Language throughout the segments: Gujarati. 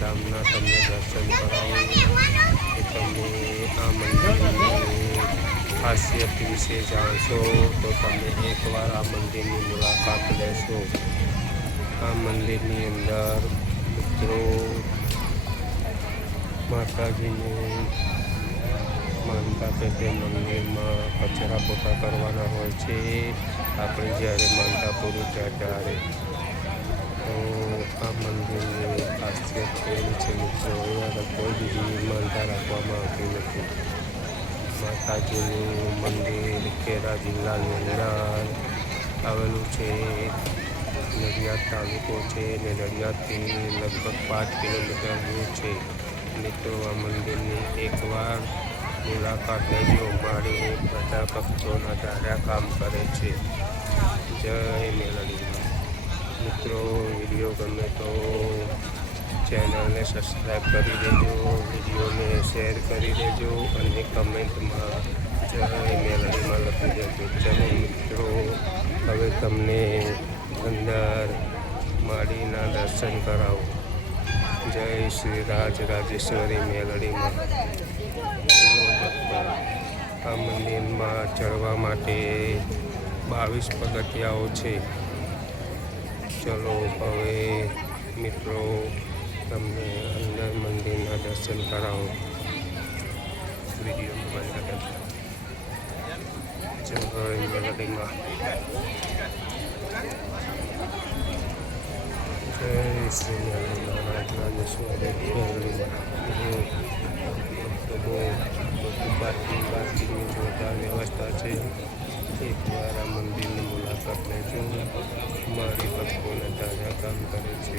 ધામના તમને દર્શન કરાવું. તમે આ મંદિરની ખાસિયત વિશે જાણશો તો તમે એકવાર આ મંદિરની મુલાકાત લેશો. આ મંદિરની અંદર મિત્રો માતાજીને માનતા પેટે મંદિરમાં કચરા પોતા કરવાના હોય છે. આપણે જ્યારે માનતા પૂરું થાય ત્યારે મંદિરની ખાસિયત છે મિત્રો. અહીંયા કોઈ બીજી માનતા રાખવામાં આવતી નથી. માતાજીનું મંદિર, ખેડા જિલ્લાની અંદર આવેલું છે. નડિયાદ તાલુકો છે ને નડિયાદથી લગભગ પાંચ કિલોમીટર દૂર છે. મિત્રો, આ મંદિરની એકવાર મુલાકાત લેજો. મારી બધા ભક્તોના ધાર્યા કામ કરે છે. જય મેલડી. મિત્રો, વીડિયો ગમે તો ચેનલને સબસ્ક્રાઈબ કરી દેજો, વિડીયોને શેર કરી દેજો અને કમેન્ટમાં જય મેલડીમાં લખી દેજો. ચલો મિત્રો, હવે તમને અંદર માડીના દર્શન કરાવો. જય શ્રી રાજ રાજેશ્વરી મેલડીમાં. આ મંદિરમાં ચડવા માટે બાવીસ પગથિયાઓ છે. ચલો હવે મિત્રો તમને અંદર મંદિરના દર્શન કરાવો વીડિયો બંધ કરે જય મેલડીમાં જય શ્રી મહારાજ રાજેશ્વરી મેલડીમાં પાર્કિંગ પાર્કિંગની જોરદાર વ્યવસ્થા છે એકવાર આ મંદિરની મુલાકાત લેજો મારી ભક્તોને તાજા કામ કરે છે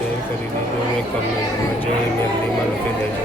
શેર કરીને અને કમેન્ટમાં જય મેલડીમાં લખી દેજો.